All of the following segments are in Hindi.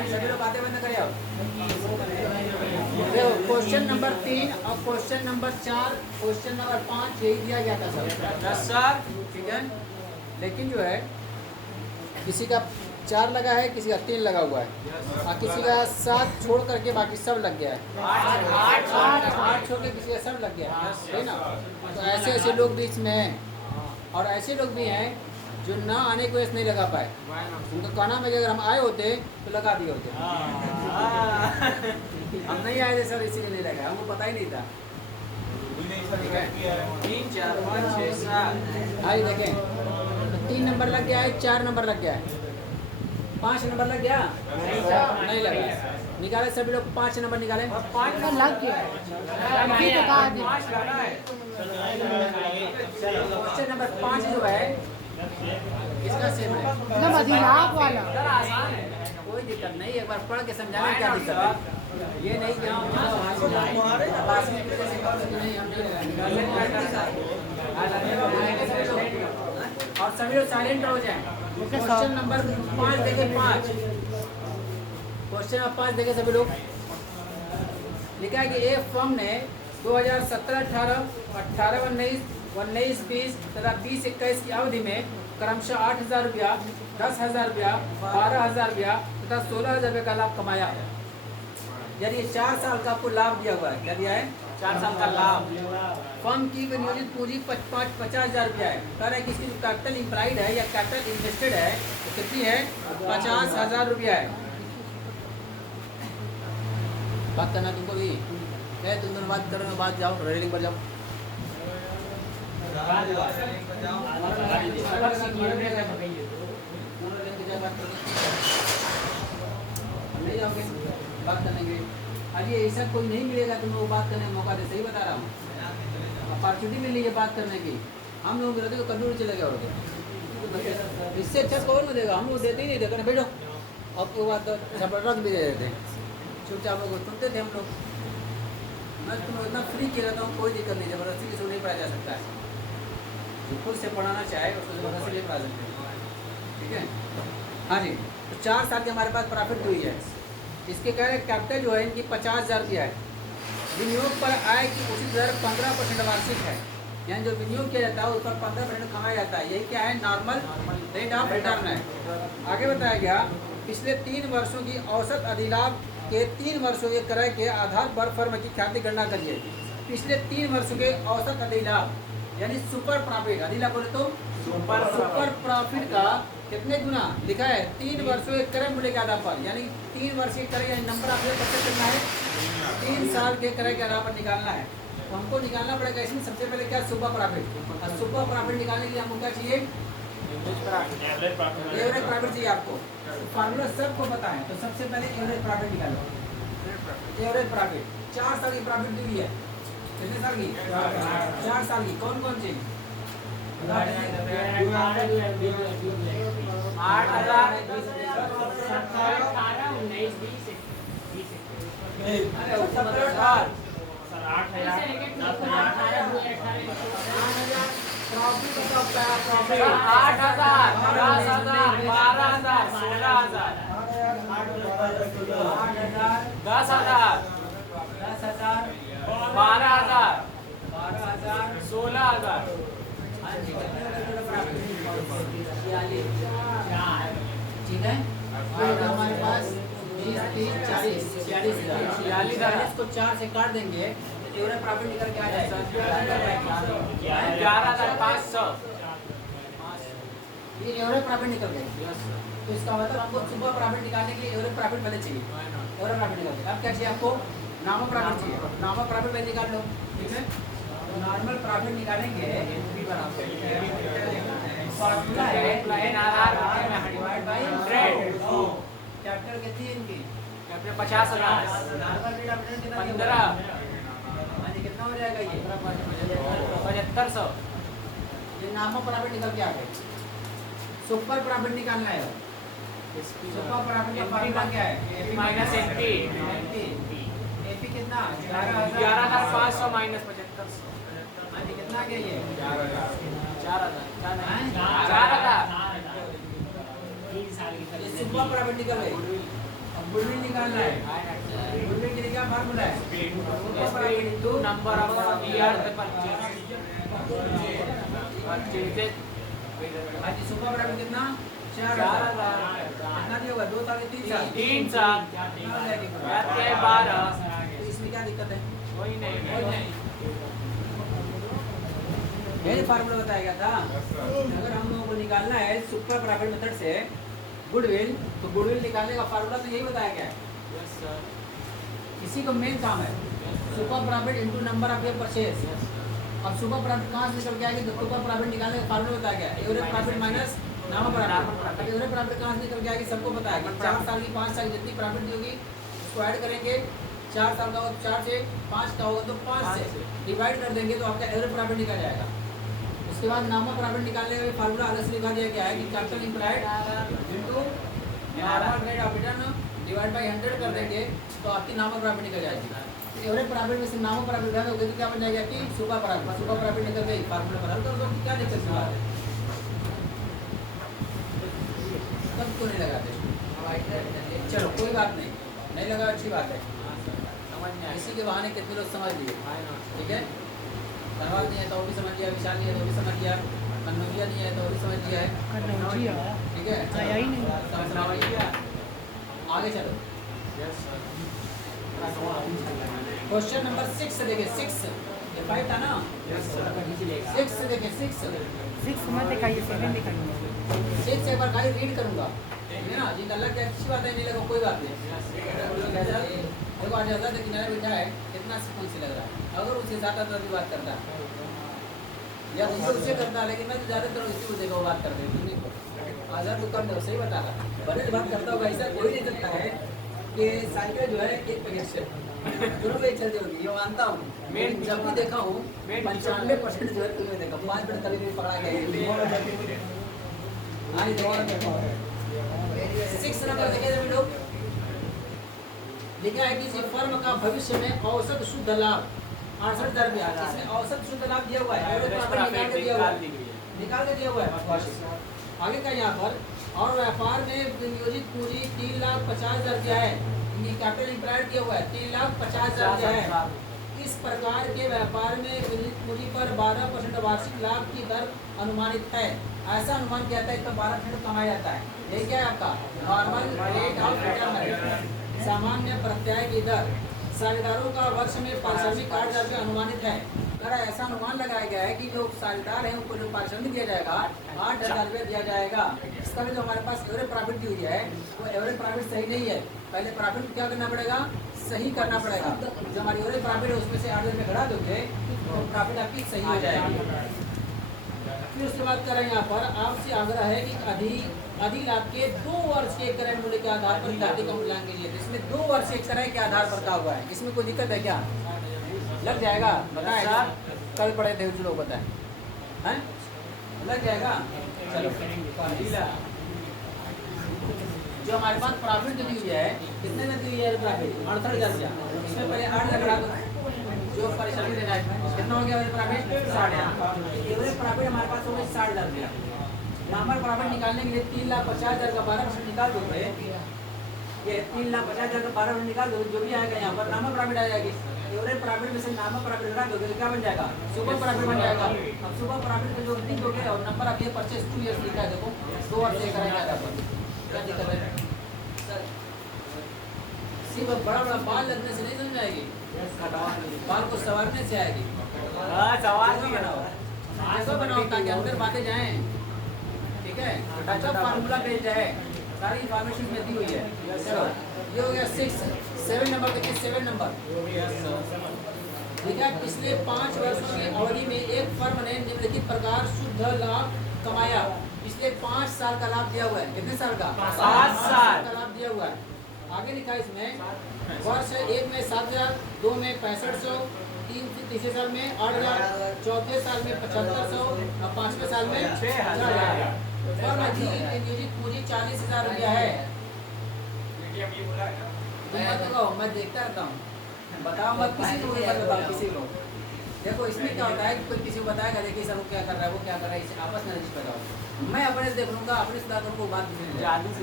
आज सभी लोग बातें बंद करिए। देखो क्वेश्चन नंबर 3 और क्वेश्चन नंबर 4, क्वेश्चन नंबर 5 यही दिया गया था सर। Yes sir. ठीक है, लेकिन जो है किसी का 4 लगा है, किसी का 3 लगा हुआ है और किसी का 7 छोड़ करके बाकी सब लग गया है। 8 छोड़ के किसी का सब लग गया है ना। तो ऐसे ऐसे लोग भी इसमें हैं और ऐसे लोग भी हैं जो ना आने की वजह से नहीं लगा पाए। उनका कहना है कि अगर हम आए होते तो लगा दिए होते। हम नहीं आए थे सर, इसीलिए नहीं लगा, हमको पता ही नहीं था। ठीक है, 3 4 5 6 7। हाँ देखें, 3 नंबर लग गया है, 4 नंबर लग गया है, 5 नंबर लग गया नहीं लगा। निकाले सभी लोग 5 नंबर निकाले। 5 लग गया अभी तो कहा नहीं। 5 लगा है। क्वेश्चन नंबर 5 जो है किसका सेम है? एकदम अधिलाभ वाला। सर आसान है। कोई दिक्कत नहीं, एक बार पढ़ के समझाने क्या दिक्कत है। ये नहीं कि हम और सभी लोग साइलेंट हो जाएं। क्वेश्चन नंबर 5 देखे, 5 क्वेश्चन नंबर 5 देखे सभी लोग। लिखा है कि एक फर्म ने 2017-18, 18-19, 19-20 तथा 20-21 की अवधि में क्रमशः 8,000 रुपया, 10,000 रुपया, 12,000 रुपया तथा 16,000 रुपये का लाभ कमाया है। यानी 4 साल का आपको लाभ दिया हुआ है। क्या दिया है? 4 साल का लाभ। फर्म की विनियोजित पूंजी 50,000 रुपया है। कह रहे हैं कि इसकी जो कैपिटल इम्प्लाइड है या कैपिटल इन्वेस्टेड है तो कितनी है? 50,000 रुपया है। बात करना तुमको भी है, तुम दोनों बात कर रहे हो, बात जाओ रेलिंग पर जाओ। नहीं जाओगे बात करने के लिए? अभी ऐसा कोई नहीं मिलेगा तुम्हें वो बात करने का मौका दे। सही बता रहा हूँ, अपॉर्चुनिटी मिल रही है बात करने की। हम लोग रहते तो कभी नहीं चले गए होते। इससे अच्छा कौन में देगा? हम लोग देते ही नहीं थे, बैठो अब वो बात रख भी दे देते, चुपचाप लोग सुनते थे हम लोग। मैं तुम्हें इतना फ्री किया रहता हूँ, कोई दिक्कत नहीं, जबरदस्ती किसी को नहीं पढ़ाया जा सकता है। जो खुद से पढ़ाना चाहे उसको जबरदस्ती नहीं पढ़ा सकते। ठीक है, हाँ जी। तो 4 साल की हमारे पास प्रॉफिट हुई है। इसके कह रहे कैपिटल जो है इनकी 50,000 रुपया है। विनियोग पर आय की उचित दर 15% वार्षिक है। यानी जो विनियोग किया जाता है उस पर 15% कमाया जाता है। यही क्या है? नॉर्मल रेट ऑफ रिटर्न है। आगे बताया गया पिछले 3 वर्षों की औसत अधिलाभ के 3 वर्षों के क्रय के आधार पर फर्म की ख्याति गणना करिए। पिछले 3 वर्षों के औसत अधिलाभ यानी सुपर प्रॉफिट, अधिलाभ बोले तो सुपर प्रॉफिट का कितने गुना लिखा है? 3 वर्षों के क्रय मूल्य के आधार पर, यानी 3 वर्ष के क्रय यानी नंबर आपको पता करना है। 3 साल के क्रय के आधार पर निकालना है। तो हमको निकालना पड़ेगा इसमें सबसे पहले क्या? Super profit. और सुपर प्रॉफिट निकालने के लिए हमको क्या चाहिए? एवरेज प्रॉफिट चाहिए आपको। फार्मूला सबको पता है, तो सबसे पहले एवरेज प्रॉफिट निकालो। एवरेज प्रॉफिट 4 साल की प्रॉफिट दी हुई है। कितने साल की? 4 साल की। कौन कौन सी? 8,000 ठीक है, हमारे पास 20, 30, 40, 46 को 4 से काट देंगे तो एवरेज प्रॉफिट निकल के आ जाएगा 11,500। ये एवरेज प्रॉफिट निकल गया। तो इसका मतलब हमको सुपर प्रॉफिट निकालने के लिए एवरेज प्रॉफिट पहले चाहिए। एवरेज प्रॉफिट निकल गया। अब क्या चाहिए आपको? नॉर्मल प्रॉफिट चाहिए। नॉर्मल प्रॉफिट पहले निकाल लो। ठीक है, तो नॉर्मल प्रॉफिट निकालेंगे फॉर्मूला है कैपिटल कितनी है इनकी? 50,000। 15 कितना हो जाएगा ये? 7500। ये नॉर्मल प्रॉफिट निकल के आ गए। सुपर प्रॉफिट निकालना है। सुपर प्रॉफिट का फॉर्मूला क्या है? Minus MP. एपी कितना? 11,500 माइनस 7500। कितना क्या ये? 4,000। ये सुपर प्रॉफिट निकल गई। अब गुडविल निकालना है। गुडविल के लिए क्या फार्मूला है? into number of year purchases आज सुपर प्रॉफिट कितना? 4,000 कितना दिया होगा? 2 साल के 3 साल 3 साल या 12 तो इसमें क्या दिक्कत है? कोई नहीं यही फार्मूला बताया गया था। अगर हम लोगों को निकालना है सुपर प्रॉफिट मेथड से गुडविल, तो गुडविल निकालने का फार्मूला तो यही बताया गया है। यस सर इसी का मेन काम है, super profit into number of your purchase. अब सुपर प्रॉफिट कहाँ से निकल के आएगी? तो सुपर प्रॉफिट निकालने का फार्मूला बताया गया है, एवरेज प्रॉफिट माइनस नामा प्रॉफिट। अब एवरेज प्रॉफिट कहाँ से निकल के आएगी? सबको पता है कि 4 साल की 5 साल की जितनी प्रॉफिट होगी उसको ऐड करेंगे। 4 साल का होगा तो 4 से, 5 का होगा तो 5 से डिवाइड कर देंगे तो आपका एवरेज प्रॉफिट निकल जाएगा। उसके बाद नामा प्रॉफिट निकालने का फार्मूला अलग से लिखा दिया गया है कि capital implied into normal rate of return divide by 100 कर देंगे तो आपकी नामा प्रॉफिट निकल जाएगी। एवरेज प्रॉफिट में से नामा प्रॉफिट घटा दोगे तो क्या बन जाएगा कि सुपर प्रॉफिट निकल गई। फार्मूला बदल कर दो, क्या दिक्कत है? तब क्यों नहीं लगाते? चलो कोई बात नहीं लगा, अच्छी बात है। समझ में इसी के बहाने कितने लोग समझ लिए, ठीक है? धनवाद नहीं है तो वो भी समझ लिया, विशाल नहीं है तो भी समझ लिया, कन्नौजिया नहीं है तो भी समझ लिया है, कन्नौजिया ठीक है? आया ही नहीं। समझ लिया। आगे चलो, यस सर क्वेश्चन नंबर 6 देखिए। 6 ये 5 था ना? यस सर 6 देखिए। 6 मत दिखाइए, 7 दिखाइए। 6 एक बार खाली रीड करूंगा, ठीक है ना? जिनका लग गया अच्छी बात है, नहीं लगा कोई बात नहीं। देखो आज ज़्यादा किनारे बैठा है, कितना सुकून से लग रहा है। अगर उसके साथ आता तो बात करता है या उससे करता है, लेकिन मैं तो ज़्यादातर इसी को देखा वो बात करते हैं। नहीं को आज़ाद तो कम सही बता रहा, बड़े बात करता होगा। ऐसा कोई नहीं सकता है कि साइकिल जो है एक पैकेट से दोनों पे चलती होगी, ये मानता हूँ। मैं जब भी देखा हूँ 95% जो है तुम्हें देखा, 5 मिनट कभी भी पकड़ा गया। 6 नंबर देखिए सभी लोग, लिखा है कि किसी फर्म का भविष्य में औसत शुद्ध लाभ 68,000 रुपया। इसमें औसत शुद्ध लाभ दिया हुआ है, एवरेज प्रॉफिट निकाल के दिया हुआ है, निकाल के दिया हुआ है। आगे का यहाँ पर, और व्यापार में विनियोजित पूंजी 3,50,000 रुपया है। ये कैपिटल इम्प्लाइड दिया हुआ है 3,50,000 रुपया है। इस प्रकार के व्यापार में विनियोजित पूंजी पर 12% वार्षिक लाभ की दर अनुमानित है। ऐसा अनुमान किया जाता है तो 12% कमाया जाता है। ये क्या है आपका नॉर्मल रेट ऑफ रिटर्न है, सामान्य प्रत्याय की दर। साझेदारों का वर्ष में पारिश्रमिक 8,000 रुपये अनुमानित है। अगर ऐसा अनुमान लगाया गया है कि जो साझेदार हैं उनको जो पारिश्रमिक दिया जाएगा 8,000 रुपये दिया जाएगा। इसका भी जो हमारे पास एवरेज प्रॉफिट दी हुई है वो एवरेज प्रॉफिट सही नहीं है। पहले प्रॉफिट क्या करना पड़ेगा? सही करना पड़ेगा। जो हमारी एवरेज प्रॉफिट है उसमें से 8,000 रुपये घटा दोगे तो प्रॉफिट आपकी सही हो जाएगी। फिर उसके बाद करें यहाँ पर आपसे आग्रह है कि अधिक लाभ के 2 वर्ष के क्रय मूल्य के आधार पर जाति का मूल्यांकन कीजिए। तो इसमें 2 वर्ष के क्रय के आधार पर का हुआ है, इसमें कोई दिक्कत है क्या? लग जाएगा, बताए कल पढ़े थे जो लोग बताए हैं, लग जाएगा। चलो जो हमारे पास प्रॉफिट दी हुई है कितने में दी हुई है प्रॉफिट? 68,000 रुपया। इसमें पहले 8,000 घटा दो, जो परिश्रम देना है कितना हो गया एवरेज प्रॉफिट? 60,000। एवरेज प्रॉफिट हमारे पास हो गया 60,000 रुपया। नॉर्मल प्रॉफिट निकालने के लिए 3,50,000 का 12% निकाल दोगे, ये 3,50,000 का 12% निकाल दोगे, जो भी आएगा यहाँ पर नॉर्मल प्रॉफिट आ जाएगी। एवरेज प्रॉफिट में से नॉर्मल प्रॉफिट घटा दोगे तो क्या बन जाएगा? सुपर प्रॉफिट बन जाएगा। अब सुपर प्रॉफिट में जो लिख दोगे और नंबर ऑफ ये परचेज 2 ईयर्स लिखा है, देखो 2 वर्ष से करेंगे पर क्या दिक्कत है? सिर्फ बड़ा बड़ा बाल लगने से नहीं समझ आएगी, बाल को संवारने से आएगी। सवाल ऐसा बनाओ ताकि अंदर बातें जाएं, ठीक है? अच्छा फार्मूला भेज जाए, सारी इन्फॉर्मेशन में दी हुई है। चलो ये हो गया 6। 7 नंबर देखिए। 7 नंबर ठीक है, पिछले 5 वर्षों की अवधि में एक फर्म ने निम्नलिखित प्रकार शुद्ध लाभ कमाया। पिछले 5 साल का लाभ दिया हुआ है। कितने साल का? 5 साल का लाभ दिया हुआ है। आगे लिखा है इसमें वर्ष 1 में 7,000, 2 में 6500, तीसरे साल में 8,000, चौथे साल में 7500 और 5वें साल में 6,000। फर्म की नियोजित पूंजी 40,000 रुपया है। मैं देखता रहता हूँ, बताओ मत किसी को, बताओ किसी को। देखो इसमें क्या होता है कि कोई किसी को बताएगा देखिए सर वो क्या कर रहा है, वो क्या कर रहा है, इसे आपस में नहीं पैदा होता। मैं अपने देख लूँगा, अपने सुधार को बात जादू से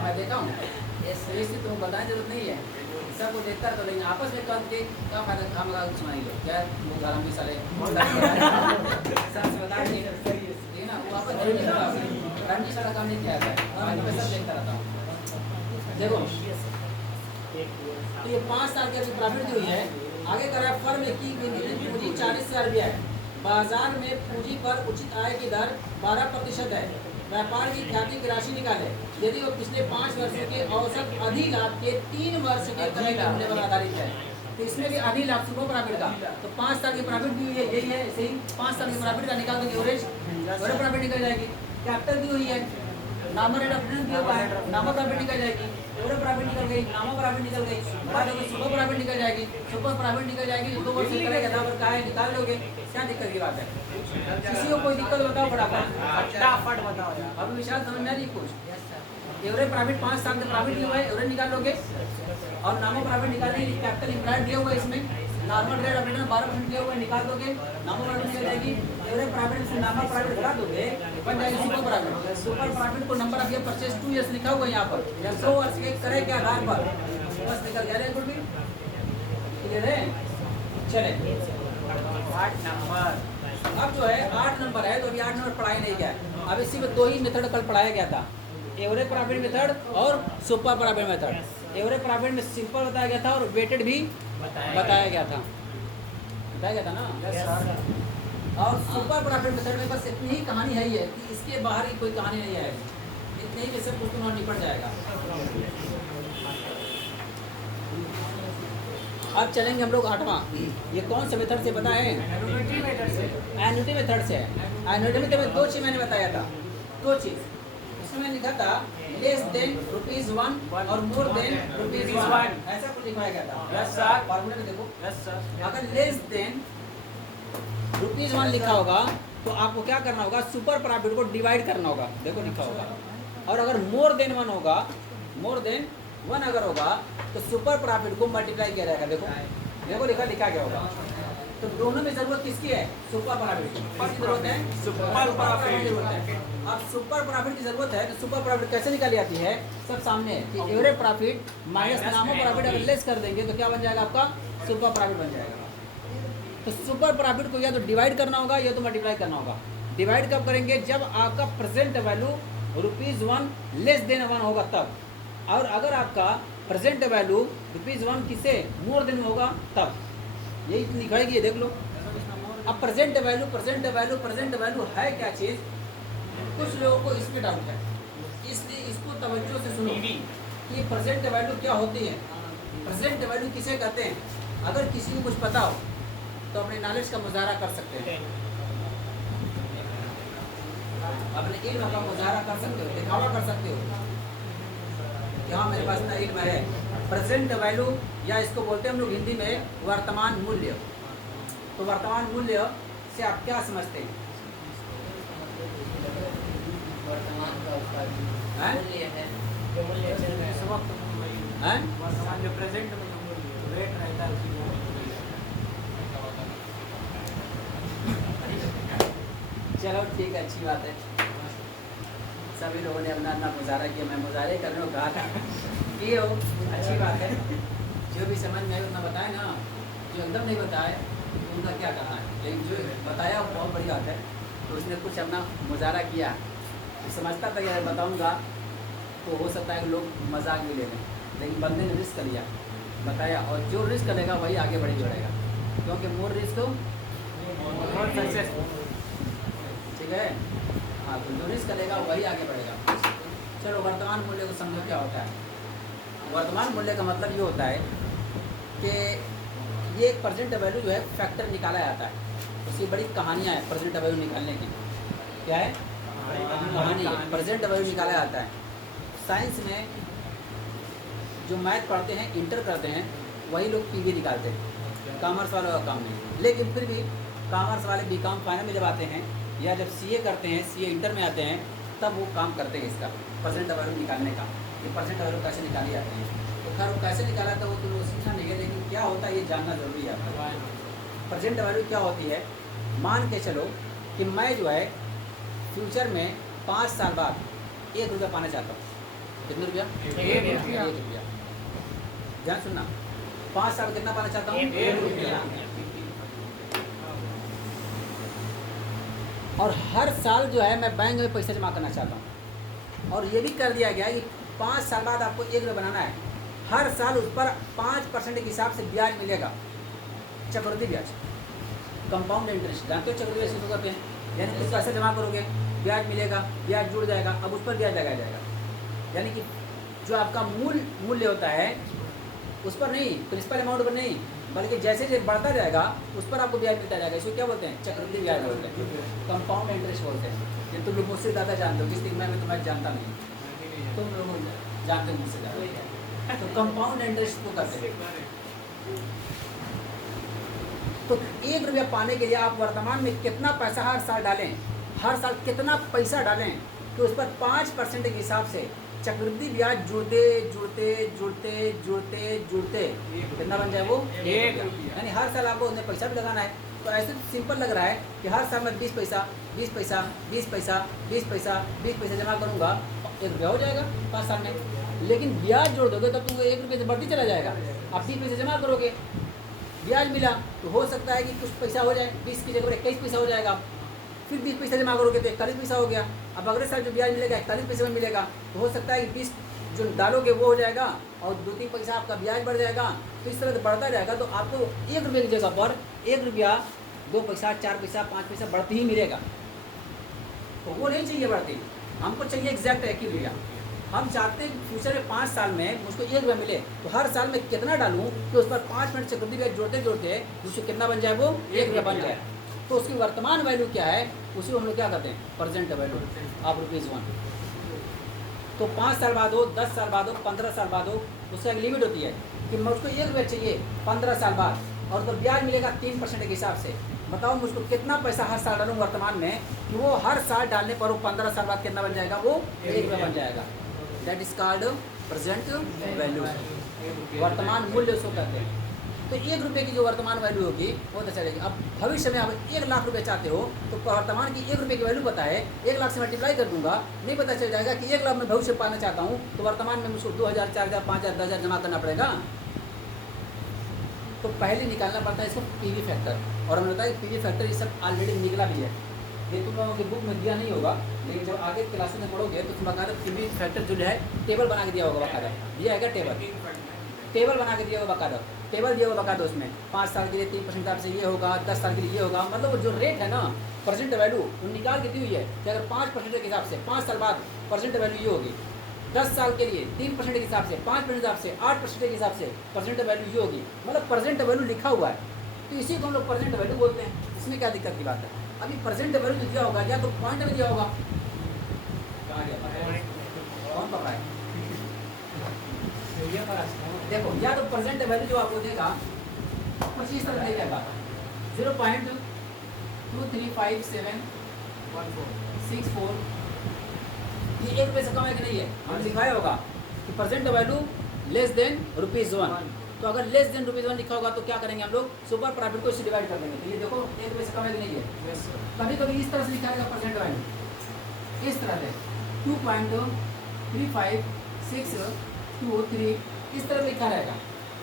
मैं देखा हूँ तो इसलिए तुमको बताने की जरूरत नहीं है, सबको देखता है तो, लेकिन आपस में कल के क्या फायदा, खाम लगा सुनाई लो क्या वो गरम भी साले सब बता नहीं ठीक है ना, वो आपस में नहीं होगा, रंजी सारा काम नहीं किया जाता है, और मैं सब देखता रहता हूँ। देखो तो ये 5 साल की अभी प्रॉफिट जो है, आगे करा फर्म की पूंजी 40,000 रुपया है, बाजार में पूंजी पर उचित आय की दर 12% है, व्यापार की ख्याति की राशि निकाले यदि वो पिछले 5 वर्षों के औसत अधिलाभ के 3 वर्ष के कमाई के मूल्य पर आधारित है। तो इसमें भी अधिलाभ सुपर प्रॉफिट का, तो 5 साल की प्रॉफिट भी यही है, ऐसे ही 5 साल की प्रॉफिट का निकाल दोगे एवरेज प्रॉफिट निकल जाएगी। कैपिटल भी वही है, नॉमिनल रेट ऑफ रिटर्न भी होगा, नॉमिनल प्रॉफिट निकल जाएगी, एवरेज प्रॉफिट निकल गई, नॉमिनल प्रॉफिट निकल गई, बाद में सुपर प्रॉफिट निकल जाएगी, सुपर प्रॉफिट निकल जाएगी तो 2 वर्ष करेगा था, अगर कहा है निकाल लोगे, क्या दिक्कत की बात है? किसी को कोई दिक्कत बताओ फटाफट बताओ यार। अब विशाल समझ में आ रही कुछ? एवरेज प्रॉफिट 5 साल का प्रॉफिट दिया हुआ है, एवरेज निकाल लोगे, और नामो प्रॉफिट निकालने के लिए कैपिटल इम्प्लॉयड दिया हुआ है, इसमें नॉर्मल रेट ऑफ रिटर्न 12% दिया हुआ है, निकाल दोगे, नामो प्रॉफिट निकल जाएगी, एवरेज प्रॉफिट से नामो प्रॉफिट घटा दोगे, बन जाएगी सुपर प्रॉफिट। सुपर प्रॉफिट को number of year purchase 2 years लिखा हुआ है यहाँ पर, या 100 वर्ष के करे के आधार पर बस निकल गया है। गुड क्लियर है? चले 8 नंबर, अब जो है 8 नंबर है, तो अभी 8 नंबर पढ़ाया नहीं गया, अब इसी में 2 ही मेथड कल पढ़ाया गया था, एवरेज प्रॉफिट मेथड और super profit method. Average profit में सिंपल बताया गया था और वेटेड भी बताया गया था ना। Yes sir. और सुपर प्रॉफिट मेथड में बस इतनी ही कहानी है, ये कि इसके बाहर की कोई कहानी नहीं है, इतने ही में सब कुछ तुम्हारा निपट जाएगा। अब चलेंगे हम लोग 8वां, ये कौन से मेथड से पता है? एनुटी मेथड से। एन्युटी मेथड से है। एन्युटी में तुम्हें 2 चीज़ मैंने बताया था, 2 चीज़ उसमें मैंने लिखा था लेस देन ₹1 और मोर देन ₹1, ऐसा कुछ लिखवाया गया था। Yes sir. फॉर्मूले में देखो, यस सर। अगर लेस देन ₹1 लिखा होगा तो आपको क्या करना होगा, सुपर प्रॉफिट को डिवाइड करना होगा, देखो लिखा होगा, और अगर मोर देन 1 होगा, मोर देन 1 अगर होगा तो सुपर प्रॉफिट को मल्टीप्लाई किया जाएगा, देखो लिखा गया होगा। तो दोनों में जरूरत किसकी है? सुपर प्रॉफिट की जरूरत है, सुपर प्रॉफिट की जरूरत है। अब सुपर प्रॉफिट की जरूरत है तो सुपर प्रॉफिट कैसे निकाली जाती है? सब सामने है कि एवरेज प्रॉफिट माइनस नामो प्रॉफिट अगर लेस कर देंगे तो क्या बन जाएगा आपका? सुपर प्रॉफिट बन जाएगा। तो सुपर प्रॉफिट को या तो डिवाइड करना होगा या तो मल्टीप्लाई करना होगा। डिवाइड कब करेंगे? जब आपका प्रेजेंट वैल्यू ₹1 लेस देन 1 होगा तब, और अगर आपका प्रेजेंट वैल्यू ₹1 किसे मोर देन होगा तब, यही लिखाएगी, ये देख लो। अब प्रेजेंट वैल्यू है क्या चीज़? कुछ लोगों को इसमें डाउट है, इसलिए इसको तवज्जो से सुनो कि प्रेजेंट वैल्यू क्या होती है, प्रेजेंट वैल्यू किसे कहते हैं। अगर किसी को कुछ पता हो तो अपने नॉलेज का मुजाहरा कर सकते हैं, अपने इल्म का मुजाहरा कर सकते हो, दिखावा कर सकते हो कि हाँ मेरे पास इतना इल्म है। प्रेजेंट वैल्यू या इसको बोलते हैं हम लोग हिंदी में वर्तमान मूल्य। तो वर्तमान मूल्य से आप क्या समझते हैं? वर्तमान का उसका हैं? मूल्य है, जो मूल्य चल रहा है। इस वक्त हैं? वर्तमान जो प्रेजेंट में जो रेट रहता है उसी को चलो ठीक है, अच्छी बात है। सभी लोगों ने अपना अपना मुजाहरा किया, मैं मुजाहरे करने को कहा था ये हो, अच्छी बात है। जो भी समझ में आए उतना बताए ना, जो एकदम नहीं बताए तो उनका क्या करना है, लेकिन जो बताया वो बहुत बड़ी बात है। तो उसने कुछ अपना मुजाहरा किया, समझता था कि अगर बताऊँगा तो हो सकता है कि लोग मजाक भी ले लें, लेकिन बंदे ने रिस्क लिया, बताया, और जो रिस्क लेगा वही आगे बढ़ बढ़ेगा, क्योंकि मोर रिस्क और सक्सेसफुल। ठीक है। हाँ, तो जो रिस्क लेगा वही आगे बढ़ेगा। चलो वर्तमान मूल्य को समझो क्या होता है। वर्तमान मूल्य का मतलब ये होता है कि ये एक प्रेजेंट वैल्यू जो है फैक्टर निकाला जाता है, उसकी बड़ी कहानियाँ हैं प्रेजेंट वैल्यू निकालने की। क्या है? कहानी है, प्रेजेंट वैल्यू निकाला जाता है। साइंस में जो मैथ पढ़ते हैं, इंटर करते हैं, वही लोग पीवी निकालते हैं, कॉमर्स वालों का काम नहीं। लेकिन फिर भी कॉमर्स वाले बीकॉम फाइनल में जब आते हैं या जब सीए करते हैं, सीए इंटर में आते हैं, तब वो काम करते हैं इसका परसेंट वैल्यू निकालने का, ये परसेंट वैल्यू कैसे निकाली जाती है। तो खैर वो कैसे निकाला था वो तो लोग सीखना नहीं है, लेकिन क्या होता है ये जानना ज़रूरी है आपको। परसेंट वैल्यू क्या होती है? मान के चलो कि मैं जो है फ्यूचर में 5 साल बाद ₹1 पाना चाहता हूँ, कितने रुपया? एक रुपया। 1 रुपया। ध्यान सुनना, 5 साल कितना पाना चाहता हूँ? 1 रुपया। और हर साल जो है मैं बैंक में पैसा जमा करना चाहता हूँ। और ये भी कर दिया गया है कि 5 साल बाद आपको 1 रुपया बनाना है। हर साल उस पर 5% के हिसाब से ब्याज मिलेगा, चक्रवृद्धि ब्याज, कंपाउंड इंटरेस्ट। जानते हो चक्रवृद्धि ब्याज किसको कहते हैं? यानी कुछ पैसा जमा करोगे, ब्याज मिलेगा, ब्याज जुड़ जाएगा, अब उस पर ब्याज लगाया जाएगा। यानी कि जो आपका मूल्य होता है उस पर नहीं, प्रिंसिपल अमाउंट पर नहीं, बल्कि जैसे जैसे बढ़ता जाएगा उस पर आपको ब्याज मिलता जाएगा। इसको क्या बोलते हैं? चक्रवृद्धि ब्याज बोलते हैं, कंपाउंड इंटरेस्ट बोलते हैं। ये तुम लोग मुझसे ज़्यादा जानते हो, जिस दिन मैं तुम्हें जानता नहीं, तुम लोग जानते हो मुझसे ज़्यादा। तो कंपाउंड इंटरेस्ट को करते हैं। तो 1 रुपया पाने के लिए आप वर्तमान में कितना पैसा हर साल डालें, हर साल कितना पैसा डालें कि उस पर 5% के हिसाब से चक्रवृद्धि ब्याज जुड़ते जुड़ते जुड़ते जुड़ते जुड़ते कितना बन जाए वो? 1 रुपया। यानी हर साल आपको उसमें पैसा भी लगाना है। तो ऐसे सिंपल लग रहा है कि हर साल मैं 20 पैसा 20 पैसा 20 पैसा 20 पैसा 20 पैसा जमा करूँगा, 1 रुपया हो जाएगा 5 साल में। लेकिन ब्याज जोड़ दोगे तब तो 1 रुपये से बढ़ती चला जाएगा। आप 20 पैसे जमा करोगे, ब्याज मिला तो हो सकता है कि कुछ पैसा हो जाए, 20 की जगह 21 पैसा हो जाएगा। फिर 20 पैसा जमा करोगे तो 41 पैसा हो गया। अब अगले साल जो ब्याज मिलेगा 41 पैसे में मिलेगा, तो हो सकता है कि 20 जो डालोगे वो हो जाएगा और 2-3 पैसा आपका ब्याज बढ़ जाएगा। तो इस तरह से बढ़ता जाएगा। तो आपको 1 रुपये की जगह पर 1 रुपया 2 पैसा 4 पैसा 5 पैसा बढ़ती ही मिलेगा। तो वो नहीं चाहिए बढ़ती, हमको चाहिए एग्जैक्ट 1 ही रुपया। हम चाहते हैं फ्यूचर में 5 साल में मुझको 1 रुपया मिले, तो हर साल में कितना डालूँ कि उस पर 5% चक्रवृद्धि ब्याज जोड़ते जोड़ते मुझको कितना बन जाए? वो 1 रुपया बन जाए। तो उसकी वर्तमान वैल्यू क्या है, उसी को हम लोग क्या करते हैं? Present value of ₹1। तो 5 साल बाद हो, 10 साल बाद हो, 15 साल बाद हो, उसका एक लिमिट होती है कि मुझको 1 रुपया चाहिए 15 साल बाद, और तो ब्याज मिलेगा 3% के हिसाब से। बताओ मुझको कितना पैसा हर साल डालूँ वर्तमान में कि वो हर साल डालने पर वो 15 साल बाद कितना बन जाएगा? वो 1 रुपया बन जाएगा। That is called present value, वर्तमान मूल्य उसको कहते हैं। तो 1 रुपये की जो वर्तमान वैल्यू होगी वो तो चलेगी। अब भविष्य में आप 1 लाख रुपये चाहते हो तो वर्तमान की 1 रुपये की वैल्यू पता है, 1 लाख से मल्टीप्लाई कर दूंगा, नहीं पता चल जाएगा कि 1 लाख में भविष्य पाना चाहता हूँ तो वर्तमान में मुझको 2000 4000 5000 10000 जमा करना पड़ेगा। तो पहले निकालना पड़ता है इसको पीवी फैक्टर। और हमने बताया पीवी फैक्टर ये सब ऑलरेडी निकला भी है, ये तुम लोगों की बुक में दिया नहीं होगा, लेकिन जब आगे क्लासेस में पढ़ोगे तो तुम बाकायदा पीवी फैक्टर जो है टेबल बना के दिया होगा, बाकायदा दिया है क्या? टेबल बना के दिया होगा, बाकायदा टेबल दिया होगा बाकायदा। उसमें 5 साल के लिए 3% हिसाब से ये होगा, 10 साल के लिए ये होगा, मतलब वो जो रेट है ना प्रेजेंट वैल्यू वो निकाल के दी हुई है कि अगर 5% के हिसाब से 5 साल बाद प्रेजेंट वैल्यू ये होगी, 10 साल के लिए 3% के हिसाब से, 5% के हिसाब से, 8% के हिसाब से प्रेजेंट वैल्यू ये होगी, मतलब प्रेजेंट वैल्यू लिखा हुआ है। तो इसी को हम लोग प्रेजेंट वैल्यू बोलते हैं। इसमें क्या दिक्कत की बात है? अभी प्रेजेंट वैल्यू दिया होगा या तो पॉइंट में दिया होगा, कहाँ गया कौन पकड़ा है? देखो, या तो प्रेजेंट वैल्यू जो आपको देगा कुछ इस तरह देगा 0.23571464, ये 1 रुपये से कम है कि नहीं है? हमने लिखाया होगा कि प्रेजेंट वैल्यू लेस देन ₹1। तो अगर लेस देन ₹1 लिखा होगा तो क्या करेंगे हम लोग? सुपर प्रॉफिट को इससे डिवाइड कर देंगे। तो ये देखो 1 रुपये से कम है कि नहीं है? कभी कभी इस तरह से लिखा जाएगा प्रेजेंट वैल्यू, इस तरह से 2.35623 इस तरह लिखा रहेगा।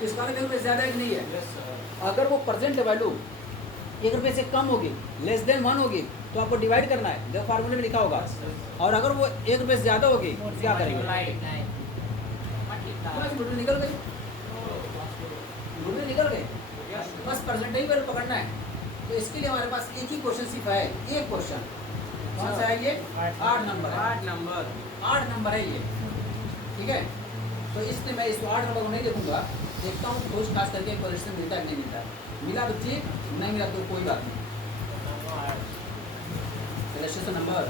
इसका मतलब 1 रुपये ज़्यादा है कि नहीं है? अगर वो प्रेजेंट वैल्यू 1 रुपये से कम होगी, लेस देन 1 होगी, तो आपको डिवाइड करना है जो फार्मूले में लिखा होगा। और अगर वो 1 रुपये से ज़्यादा होगी तो क्या करेंगे? बस गुड निकल गई, गुड निकल गए, बस परसेंटेज वैल्यू पकड़ना है। तो इसके लिए हमारे पास एक ही क्वेश्चन सिर्फ है, एक क्वेश्चन। कौन सा है ये? 8 नंबर है, 8 नंबर है ये, ठीक है। तो इसलिए मैं इसको 8 नंबर को नहीं देखूंगा, देखता हूँ खोज खास करके परिश्रम मिलता है कि नहीं मिलता है। मिला तो ठीक, नहीं मिला तो कोई बात नहीं। रजिस्ट्रेशन नंबर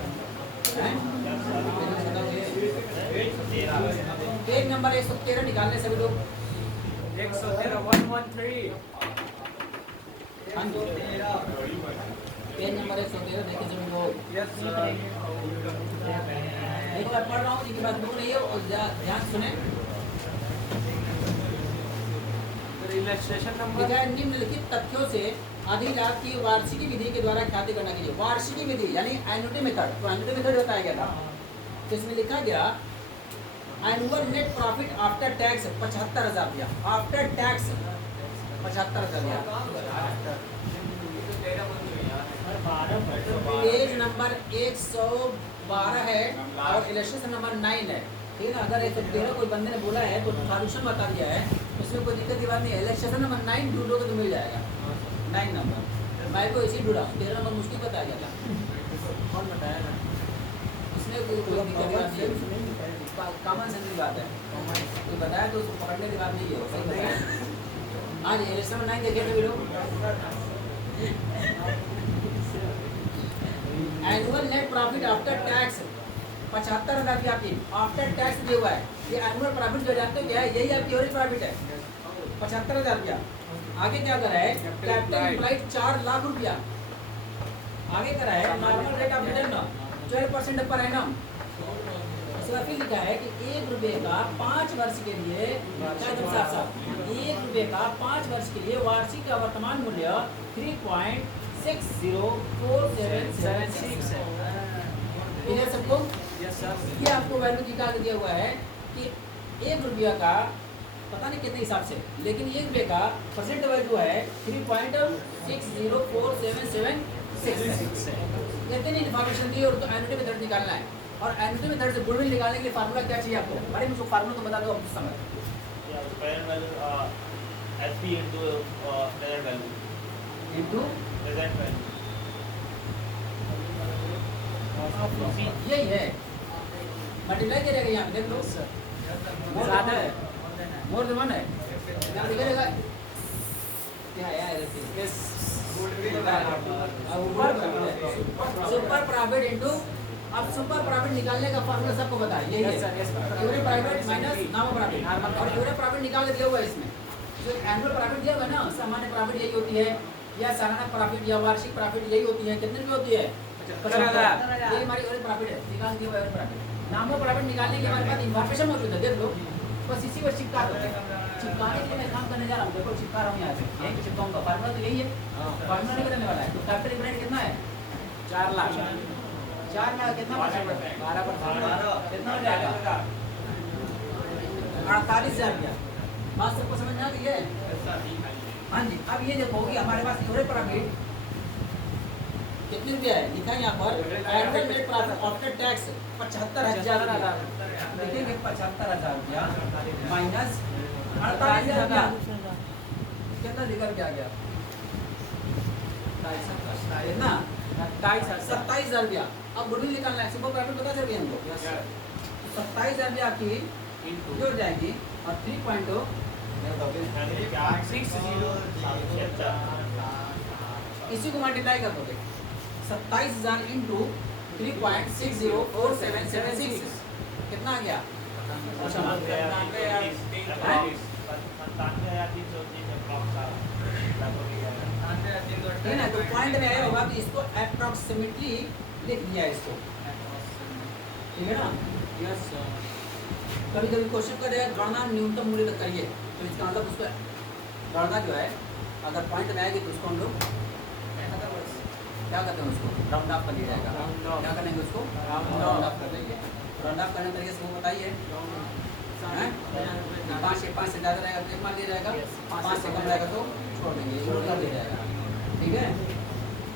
पेज नंबर 113 निकालने सभी लोग। 113 113 पेज नंबर 113 देखिए सभी लोग। Yes sir. एक बार पढ़ रहा हूँ, इनकी बात बुक नहीं है और ध्यान सुने। इलस्ट्रेशन नंबर लिखा है निम्नलिखित तथ्यों से अधिलाभ की वार्षिकी विधि के द्वारा ख्याति करना कीजिए। वार्षिकी विधि यानी एन्युटी मेथड, तो एन्युटी मेथड बताया गया था। तो इसमें लिखा गया annual net profit after tax 75,000 रुपया, आफ्टर टैक्स 75,000 पेज नंबर 112 है और इलस्ट्रेशन नंबर 9 है, ठीक है ना। अगर 113 कोई बंदे ने बोला है तो सॉल्यूशन बता दिया है, उसमें कोई दिक्कत की बात नहीं है। इलस्ट्रेशन नंबर 9 ढूंढोगे तो मिल जाएगा, 9 नंबर। मैं को इसी ढूंढा, 13 नंबर मुश्किल बता गया था। कौन बताया था? उसने कोई दिक्कत की बात नहीं है, कॉमन सेंस की बात है। कोई बताया तो उसको पकड़ने की बात नहीं है, सही बताया। आज इलस्ट्रेशन नंबर 9 देखे थे video. Annual net profit after tax 75,000 रुपया आपकी आफ्टर टैक्स दिया हुआ है। ये एनुअल प्रॉफिट जो जानते हो क्या है, यही आपकी एवरेज प्रॉफिट है 75,000 रुपया। आगे क्या करा है, कैपिटल एम्प्लॉयड 4 लाख रुपया। आगे करा है normal rate of return 12% per annum. इसका फिर लिखा है कि 1 रुपये का 5 वर्ष के लिए, 1 रुपये का 5 वर्ष के लिए वार्षिक का वर्तमान मूल्य 3.604776 है। क्लियर सबको? Yes sir. ये आपको वैल्यू निकाल के दिया हुआ है कि 1 रुपया का पता नहीं कितने हिसाब से, लेकिन 1 रुपये का परसेंट वैल्यू है 3.604776 है। इतनी इन्फॉर्मेशन दी और तो एनुअलिटी मेथड निकालना है। और एनुअलिटी मेथड से गुडविल निकालने के लिए फार्मूला क्या चाहिए आपको? अरे मुझको फार्मूला तो बता दो अब समय। present value SP into present value. Into Present value. यही है, मल्टीप्लाई करेगा यहाँ पे, देख लो ज़्यादा है, मोर देन 1 है। यहाँ लिखा रहेगा क्या है यार, सुपर प्रॉफिट इनटू। अब सुपर प्रॉफिट निकालने का फार्मूला सबको पता है, यही है average profit minus normal profit. और एवरेज प्रॉफिट निकाल के दिया हुआ है इसमें। जो एनुअल प्रॉफिट दिया हुआ है ना, सामान्य प्रॉफिट यही होती है, या सालाना प्रॉफिट या वार्षिक प्रॉफिट यही होती है। कितने रुपये होती है? 75,000। ये हमारी एवरेज प्रॉफिट है, निकाल दिया हुआ एवरेज प्रॉफिट। नॉर्मल प्रॉफिट निकालने के हमारे पास इन्फॉर्मेशन मौजूद है, देख लो। बस इसी पर चिपका दो। चिपकाने के लिए मैं काम करने जा रहा हूँ, देखो चिपका रहा हूँ यहाँ से, यहीं पे चिपकाऊंगा। फार्मूला तो यही है, फार्मूला नहीं करने वाला है। तो कैपिटल एम्प्लॉयड कितना है? 4 लाख। 4 लाख कितना परसेंट? 12%। कितना हो जाएगा? 48,000 रुपया। बात सबको समझ में आ गई है? हाँ जी। अब ये देखो कि हमारे पास एवरेज प्रॉफिट कितने रुपया है, लिखा है यहाँ पर annual net profit after tax 75,000 रुपया। लिखेंगे 75,000 रुपया माइनस 48,000 रुपया। कितना लिखा क्या गया? कितना? 27,000 रुपया। अब गुडविल निकालना है, सुपर प्रॉफिट पता चल गया हमको। 27,000 रुपया आपकी जुड़ जाएगी और 3.60 इसी को मल्टीप्लाई कर दोगे। 27,000 इंटू 3.604776 कितना आ गया? ठीक है ना। तो पॉइंट में आया होगा कि इसको अप्रोक्सीमेटली लिख दिया इसको, ठीक है ना। यस। कभी कभी क्वेश्चन कर रहे हैं गणना न्यूनतम मूल्य तक करिए, तो इसका मतलब उसको गणना जो है अगर पॉइंट में आएगी तो उसको हम लोग क्या करते हैं, उसको राउंड ऑफ कर लिया जाएगा। क्या करेंगे उसको? राउंड ऑफ कर देंगे। राउंड ऑफ करने तरीके से वो बताइए। 5 से ज़्यादा रहेगा तो एक मान लिया जाएगा, 5 से कम रहेगा तो छोड़ देंगे, इग्नोर कर दिया जाएगा। ठीक है,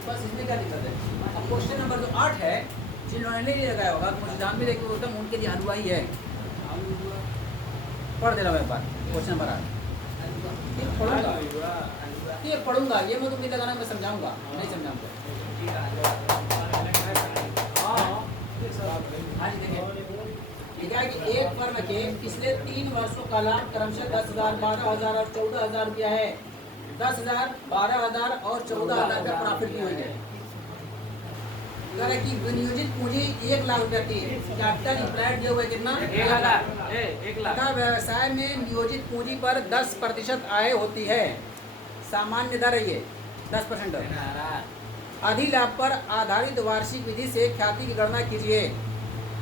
बस इसमें क्या दिक्कत है। अब क्वेश्चन नंबर जो 8 है, जिन्होंने नहीं लगाया होगा कुछ ध्यान भी देखिए, एकदम उनके लिए अनुवाही है। पढ़ दे रहा हूँ एक बार क्वेश्चन नंबर 8। ये पढ़ूंगा, ये मैं तुम नहीं लगाना, मैं समझाऊंगा, नहीं समझाऊंगा। हाँ जी देखिए, लिखा है कि एक फर्म के पिछले 3 वर्षों का लाभ क्रमशः 10,000, 12,000 और 14,000 रुपया है। 10,000, 12,000 और 14,000 का प्रॉफिट की हुई है। कह कि विनियोजित पूंजी 1 लाख रुपया की, कैपिटल इम्प्लॉयड दिया हुआ है कितना? 1 लाख। व्यवसाय में नियोजित पूंजी पर 10% आय होती है। सामान्य दर है ये 10%। अधिलाभ पर आधारित वार्षिक विधि से ख्याति की गणना कीजिए।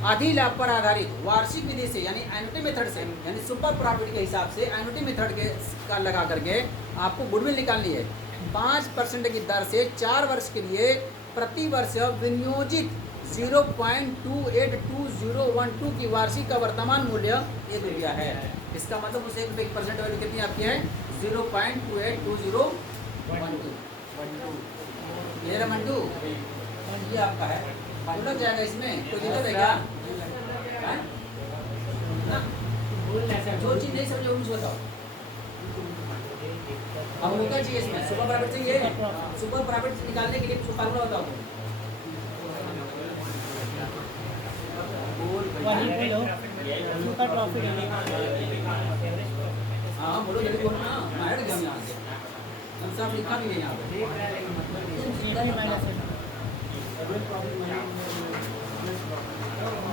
अधिलाभ पर आधारित वार्षिक विधि से यानी एन्युटी मेथड से, यानी सुपर प्रॉफिट के हिसाब से एन्युटी मेथड के का लगा करके आपको गुडविल निकालनी है। 5% की दर से 4 वर्ष के लिए प्रति वर्ष विनियोजित 0.282012 की वार्षिक का वर्तमान मूल्य ₹1 है। इसका मतलब उस ₹1 की परसेंट वैल्यू कितनी आपकी है? 0.282012। क्लियर है मंटू? ये आपका है, लग जाएगा इसमें, कोई दिक्कत है क्या? हैं? ना? जो चीज़ नहीं समझे उनको बताओ। अब होगा चाहिए इसमें सुपर प्रॉफिट चाहिए, सुपर प्रॉफिट निकालने के लिए फार्मूला बताओ। वही बोलो सुपर प्रॉफिट हाँ बोलो जल्दी बोलो ना, मैं हट गया यहाँ से, हम सब लिखा भी है यहाँ पे।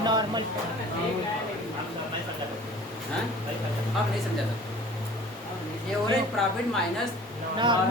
नॉर्मल हैं? अब नहीं समझा था ये ओवरेज प्रॉफिट माइनस नॉर्मल